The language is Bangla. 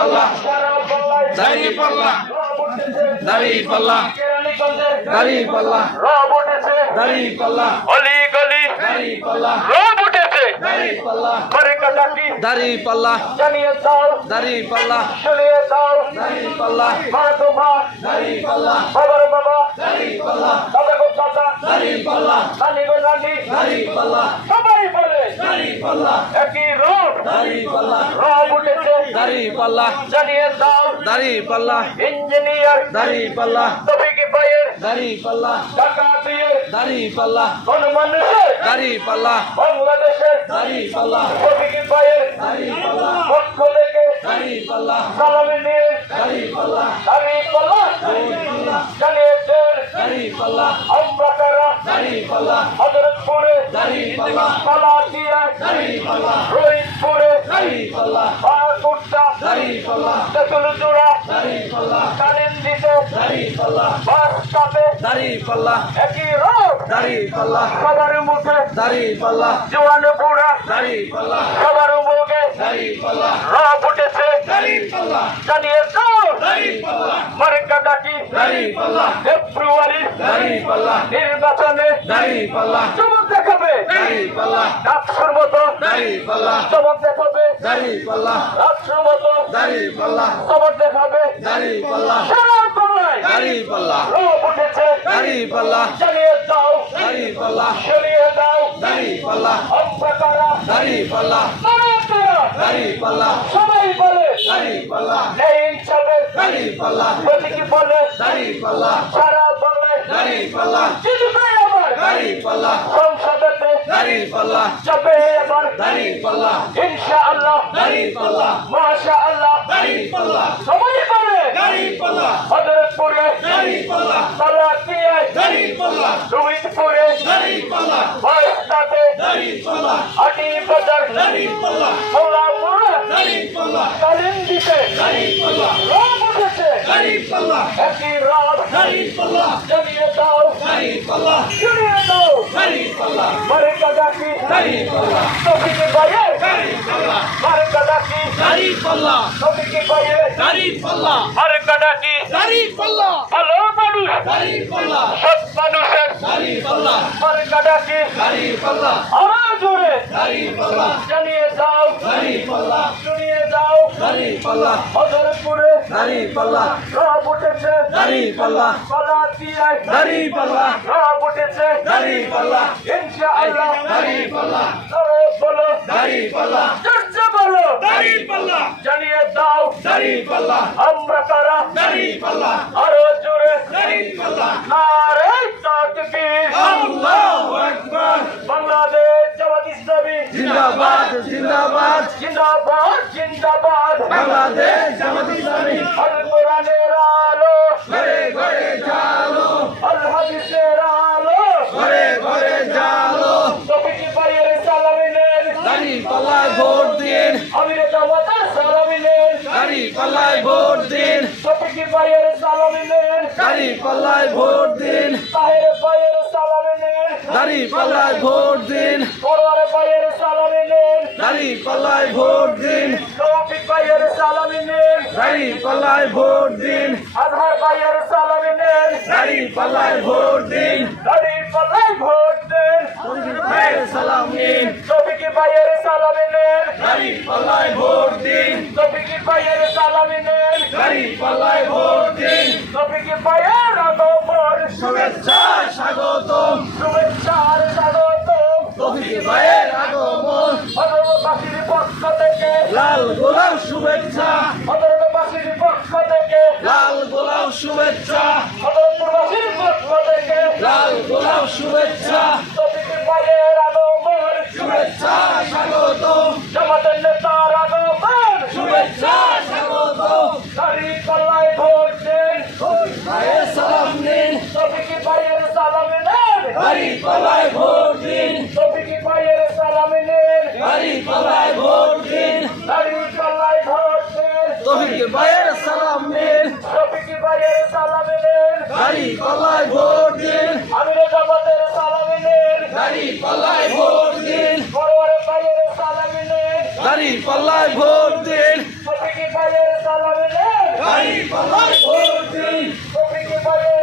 পাল্লা দাড়ি পাল্লা দাড়ি পাল্লা দাড়ি পাল্লা রব উঠেছে দাড়ি পাল্লা অলি গলি দাড়ি পাল্লা রব উঠেছে দাড়ি পাল্লা করে কাটাকি দাড়ি পাল্লা জানিয়ে পাল্লা একই পাল্লা রব উঠেছে। জানিয়ে দাও। ইঞ্জিনিয়ার। তফিকি পাল্লা টাকা দিয়ে কোন মানুষের বাংলাদেশের। তফিকি ভাইয়ের পক্ষ থেকে দাড়ি নিয়ে। দাড়ি পাল্লা জানিয়েছেন আমরা হজরতপুরে রোহিতপুরে তেতুলজোড়া কালিন্দিতে বাস কাপে একই পাল্লা সবার মুখে জোয়ান বুড়া দাড়ি সবার মুখে রব উঠেছে দাড়ি পাল্লা মার্কা ডাকি ফেব্রুয়ারি। নির্বাচনে। চমক দেখাবে। ডাকসুর মতো চমক দেখাবে। ডাকসুর মতো চমক দেখাবে। সারা দাড়ি পাল্লা দাড়ি পাল্লা দাড়ি পাল্লা দাড়ি পাল্লা দাড়ি পাল্লা দাড়ি পাল্লা সবাই বলে দাড়ি পাল্লা নেই ইনসাফের দাড়ি পাল্লা প্রতীকী বলে দাড়ি পাল্লা সারা বাংলায় দাড়ি পাল্লা জিতবে আমার দাড়ি পাল্লা সংসদেতে দাড়ি পাল্লা যাবে এবার দাড়ি পাল্লা ইনশাআল্লাহ দাড়ি পাল্লা মাশাআল্লাহ দাড়ি পাল্লা সবাই পাল্লা রোহিতপুরে আটি বাজার। পাল্লা কালিন্দিতে। রব উঠেছে দাড়ি পাল্লা জানিয়ে দাও। শুনিয়ে দাও। দাড়ি পাল্লা মার্কা ডাকি দাড়ি পাল্লা তফিকে বাইয়ে ভালো মানুষ। সৎ মানুষের আরও জোরে জানিয়ে দাও। দাড়ি পাল্লা হজরতপুরে দাড়ি পাল্লা রব উঠেছে দাড়ি পাল্লা পালাতিয়ায় দাড়ি পাল্লা রব উঠেছে দাড়ি পাল্লা ইনশাআল্লাহ দাড়ি পাল্লা তবে বলো দাড়ি পাল্লা চর্চা বলো দাড়ি পাল্লা জানিয়ে দাও দাড়ি পাল্লা আমরা তারা দাড়ি পাল্লা আরও জোরে দাড়ি পাল্লা নারে তাকবীর আল্লাহু আকবার বাংলাদেশ জামাত ইসলামী জিন্দাবাদ জিন্দাবাদ। জিন্দাবাদ জিন্দাবাদ। বাংলাদেশ জামাত ইসলামী। আল কোরআনের আলো। ঘরে ঘরে জালো। আল হাদিসের আলো। ঘরে ঘরে জালো। তফিকি ভাইয়ের সালামিনের দাড়ি পাল্লায় ভোট দিন। আমির জামাতের সালামিনের দাড়ি পাল্লায় ভোট দিন। তফিকি ভাইয়ের সালামিনের দাড়ি পাল্লায় ভোট দিন তাহের ভাইয়ের সালামিনের দাড়ি পাল্লায় ভোট দিন পরোয়ার ভাইয়ের সালামিনের দাড়ি পাল্লায় ভোট দিন তৌফিক ভাইয়ের সালামিনের দাড়ি পাল্লায় ভোট দিন আধার ভাইয়ের সালামিনের দাড়ি পাল্লায় ভোট দিন দাড়ি পাল্লাই ভোট দেন ভাইয়ের সালাম নিন তৌফিকি ভাইয়ের সালামিনের দাড়ি পাল্লায় ভোট দিন তৌফিকি ভাইয়ের সালামিনের দাড়ি পাল্লায় ভোট দিন তৌফিকি ভাইয়ের আগমন শুভেচ্ছা স্বাগতম। শুভেচ্ছার স্বাগতম। তফিক ভাইয়ের আগমন। অদরবাসীর পক্ষ থেকে। লাল গোলাপ শুভেচ্ছা। অদরবাসীর পক্ষ থেকে। লাল গোলাপ শুভেচ্ছা। অদরপুরবাসীর পক্ষ থেকে। লাল গোলাপ শুভেচ্ছা। তৌফিকি ভাইয়ের পাল্লায় ভোট দিন। আমিরে জামাতের পাল্লায় ভোট দিন। বড় ভাইয়ের ভোট দিন। শফিকি ভোট দিন।